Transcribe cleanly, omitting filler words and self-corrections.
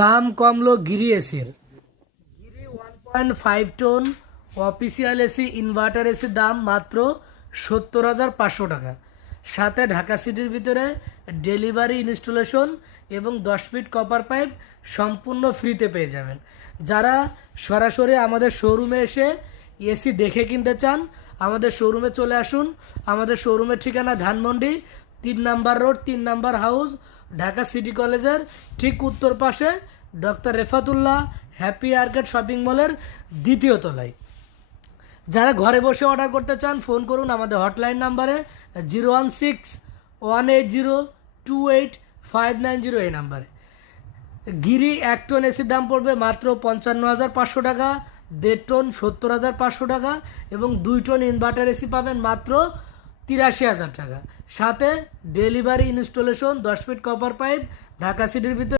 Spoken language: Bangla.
দাম কমলো গিরি এসির। গিরি 1.5 টন অফিসিয়াল এসি ইনভার্টার এসির দাম মাত্র 70,500 টাকা। সাথে ঢাকা সিটির ভিতরে ডেলিভারি, ইনস্টলেশন এবং 10 ফিট কপার পাইপ সম্পূর্ণ ফ্রিতে পেয়ে যাবেন। যারা সরাসরি আমাদের শোরুমে এসে এসি দেখে কিনতে চান, আমাদের শোরুমে চলে আসুন। আমাদের শোরুমের ঠিকানা Dhanmondi 3 number road, 3 number house, Dhaka city কলেজের ঠিক উত্তর পাশে doctor Refatullah happy arcade shopping মলের 2য় তলায়। যারা ঘরে বসে অর্ডার করতে চান ফোন করুন আমাদের হটলাইন নাম্বারে 016-180-28-590 এই নাম্বারে। গিরি 1 টন এসির দাম পড়বে মাত্র 55,500 টাকা, 1.5 টন 70,500 টাকা এবং 2 টন ইনভার্টার এসি পাবেন মাত্র 83,000 টাকা। সাথে delivery, installation, 10 fit copper pipe Dhaka সিটির ভিতরে